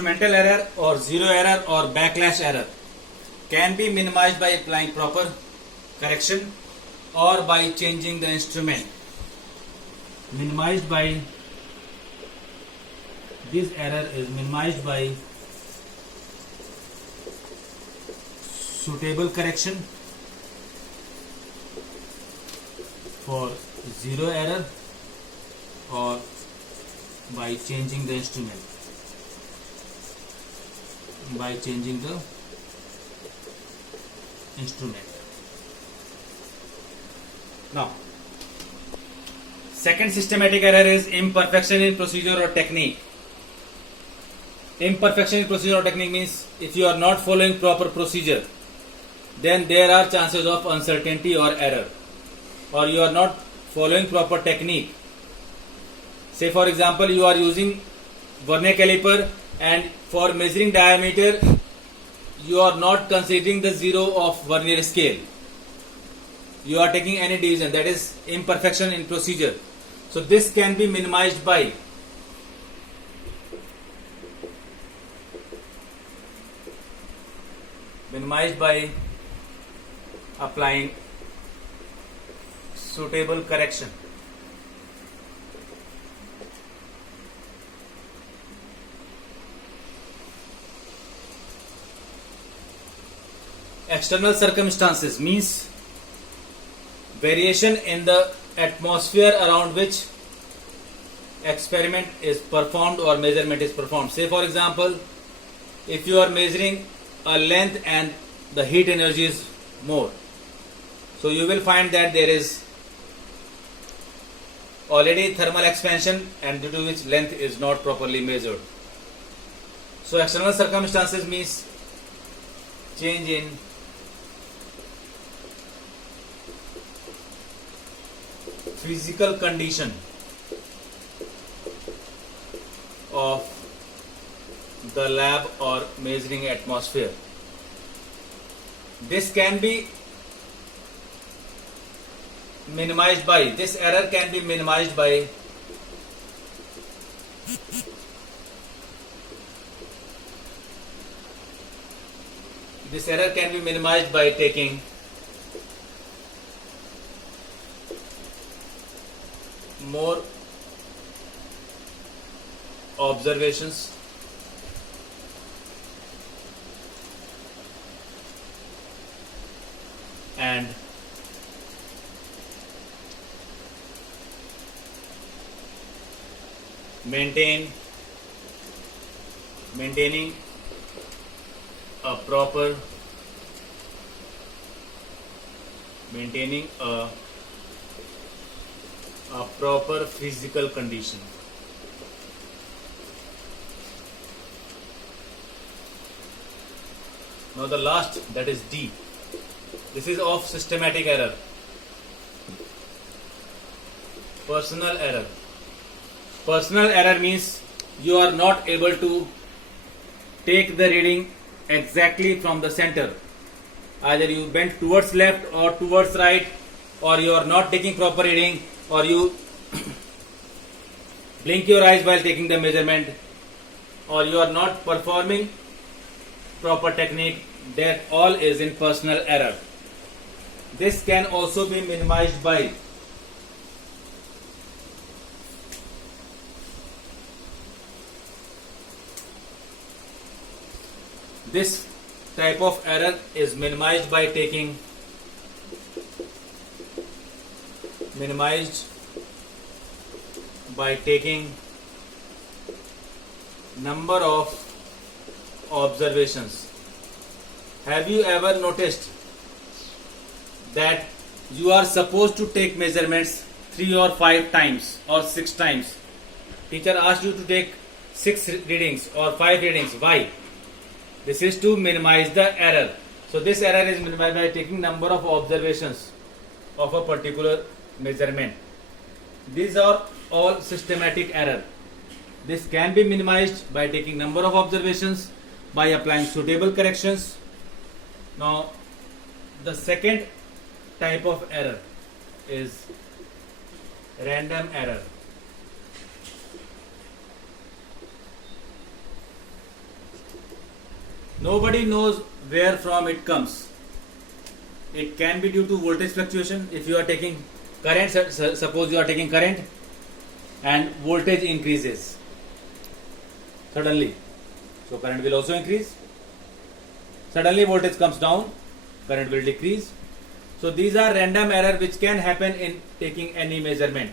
instrumental error or zero error or backlash error can be minimized by applying proper correction or by changing the instrument. This error is minimized by suitable correction for zero error or by changing the instrument. Now, second systematic error is imperfection in procedure or technique. Imperfection in procedure or technique means if you are not following proper procedure, then there are chances of uncertainty or error, or you are not following proper technique. Say for example, you are using vernier caliper and for measuring diameter you are not considering the zero of vernier scale. You are taking any division, that is imperfection in procedure. So this can be minimized by applying suitable correction. External circumstances means variation in the atmosphere around which experiment is performed or measurement is performed. Say for example, if you are measuring a length and the heat energy is more, so you will find that there is already thermal expansion and due to which length is not properly measured. So external circumstances means change in physical condition of the lab or measuring atmosphere. This can be minimized by, this error can be minimized by taking more observations and maintaining a proper physical condition. Now the last, that is D. This is of systematic error. Personal error. Personal error means you are not able to take the reading exactly from the center. Either you bend towards left or towards right, or you are not taking proper reading, or you blink your eyes while taking the measurement, or you are not performing proper technique. That all is in personal error. This can also be minimized by this type of error is minimized by taking number of observations. Have you ever noticed that you are supposed to take measurements 3 or 5 times or 6 times? Teacher asked you to take 6 readings or 5 readings. Why? This is to minimize the error. So this error is minimized by taking number of observations of a particular measurement. These are all systematic error. This can be minimized by taking number of observations, by applying suitable corrections. Now the second type of error is random error. Nobody knows where from it comes. It can be due to voltage fluctuation. If you are taking current, suppose you are taking current and voltage increases suddenly, so current will also increase. Suddenly voltage comes down, current will decrease. So these are random error which can happen in taking any measurement.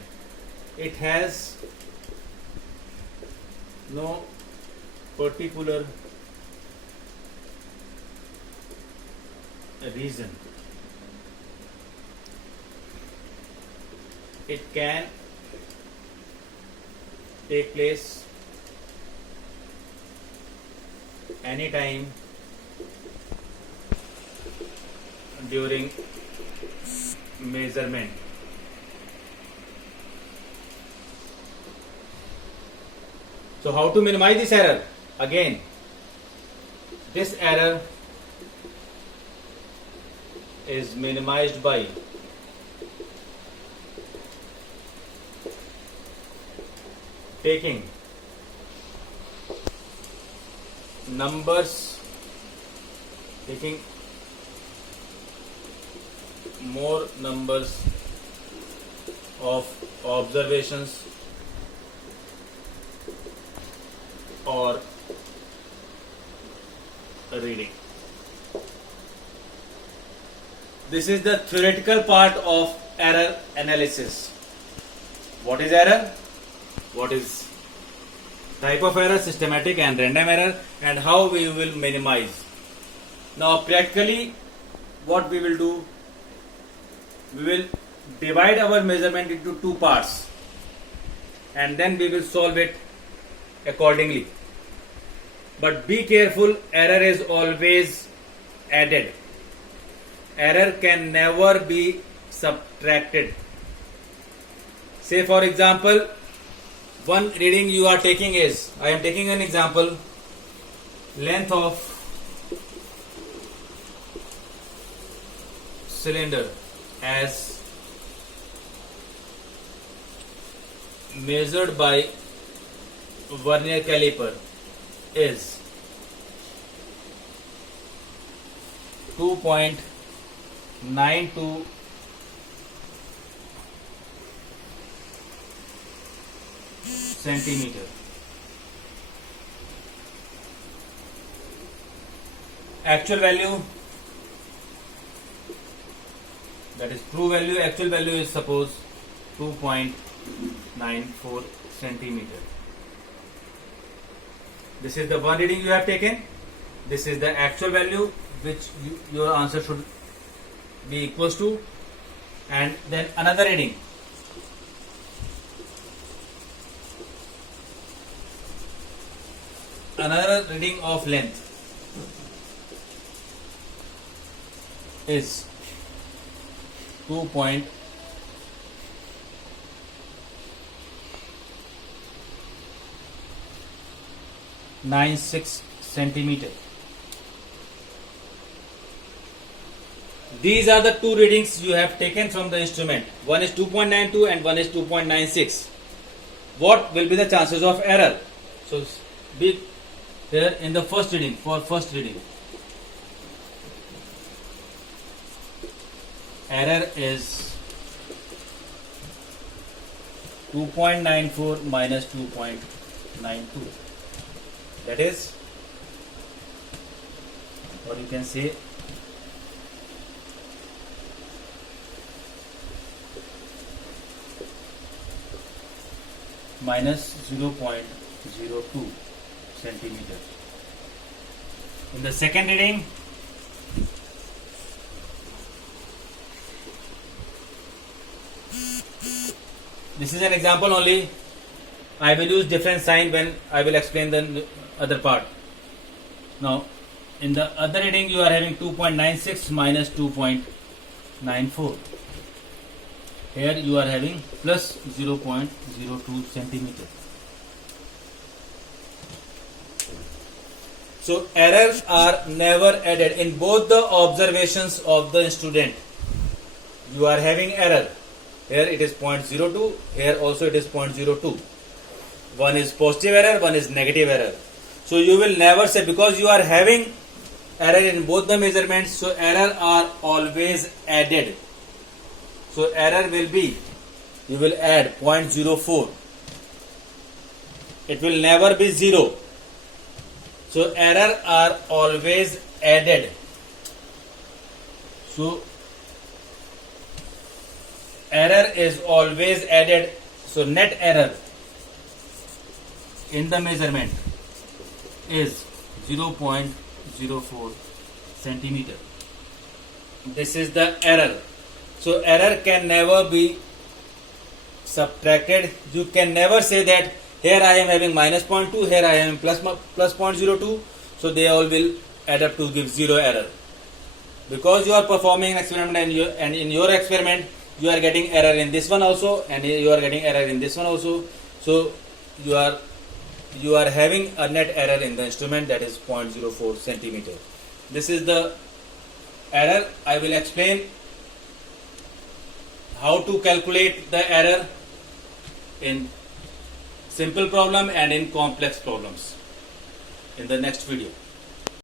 It has no particular reason. It can take place anytime during measurement. So how to minimize this error? Again, this error is minimized by taking numbers, taking more numbers of observations or reading. This is the theoretical part of error analysis. What is error? What is type of error, systematic and random error, and how we will minimize. Now practically what we will do, we will divide our measurement into two parts and then we will solve it accordingly. But be careful, error is always added. Error can never be subtracted. Say for example, one reading you are taking is, I am taking an example, length of cylinder as measured by vernier caliper is 2.92 centimeter. Actual value, that is true value, actual value is suppose 2.94 centimeter. This is the one reading you have taken. This is the actual value which your answer should be equals to, and then another reading. Another reading of length is 2.96 centimeter. These are the two readings you have taken from the instrument. One is 2.92 and one is 2.96. What will be the chances of error? So be here in the first reading, for first reading. Error is 2.94 minus 2.92. That is, or you can say minus 0.02 centimeter. In the second reading, this is an example only. I will use different sign when I will explain the other part. Now, in the other reading, you are having 2.96 minus 2.94. Here you are having plus 0.02 centimeter. So errors are never added in both the observations of the student. You are having error. Here it is 0.02. Here also it is 0.02. One is positive error, one is negative error. So you will never say, because you are having error in both the measurements, so error are always added. So error will be, you will add 0.04. It will never be 0. So error are always added. So error is always added. So net error in the measurement is 0.04 centimeter. This is the error. So error can never be subtracted. You can never say that here I am having minus 0.2, here I am plus 0.02. So they all will add up to give 0 error. Because you are performing an experiment and in your experiment you are getting error in this one also and you are getting error in this one also. So you are having a net error in the instrument, that is 0.04 centimeter. This is the error. I will explain how to calculate the error in simple problem and in complex problems in the next video.